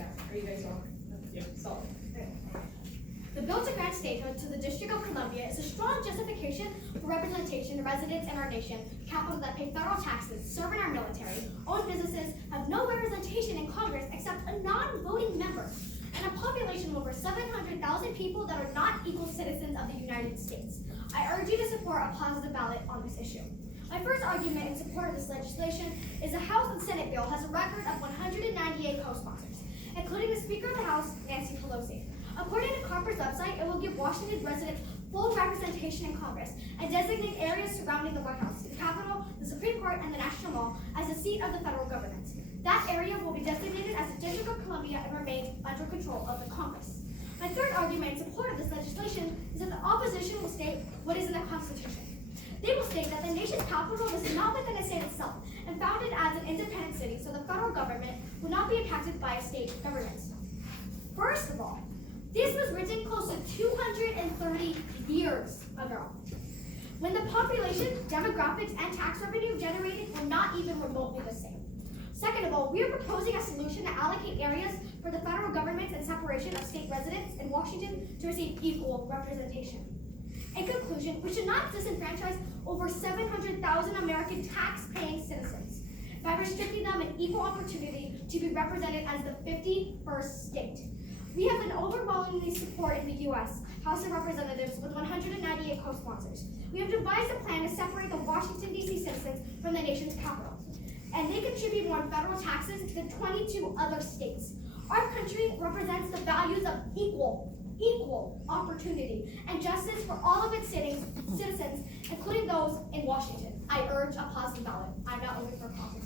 Yeah, are you guys on? Yep. So, The bill to grant statehood to the District of Columbia is a strong justification for representation of residents in our nation, capitals that pay federal taxes, serve in our military, own businesses, have no representation in Congress except a non-voting member, and a population of over 700,000 people that are not equal citizens of the United States. I urge you to support a positive ballot on this issue. My first argument in support of this legislation is the House and Senate bill has a record of 198 co-sponsors, including the Speaker of the House, Nancy Pelosi. According to Carper's website, it will give Washington residents full representation in Congress and designate areas surrounding the White House, the Capitol, the Supreme Court, and the National Mall as the seat of the federal government. That area will be designated as the District of Columbia and remain under control of the Congress. My third argument in support of this legislation is that the opposition will state what is in the Constitution. They will state that the nation's capital is not within a state itself and founded as an independent city, so the federal government will not be impacted by a state government. First of all, this was written close to 230 years ago, when the population, demographics, and tax revenue generated were not even remotely the same. Second of all, we are proposing a solution to allocate areas for the federal government and separation of state residents in Washington to receive equal representation. In conclusion, we should not disenfranchise over 700,000 American tax-paying citizens by restricting them an equal opportunity to be represented as the 51st state. We have an overwhelmingly support in the U.S. House of Representatives with 198 co-sponsors. We have devised a plan to separate the Washington, D.C. citizens from the nation's capital, and they contribute more in federal taxes than 22 other states. Our country represents the values of equal opportunity and justice for all of its citizens, including those in Washington. I urge a positive ballot. I'm not looking for a conflict.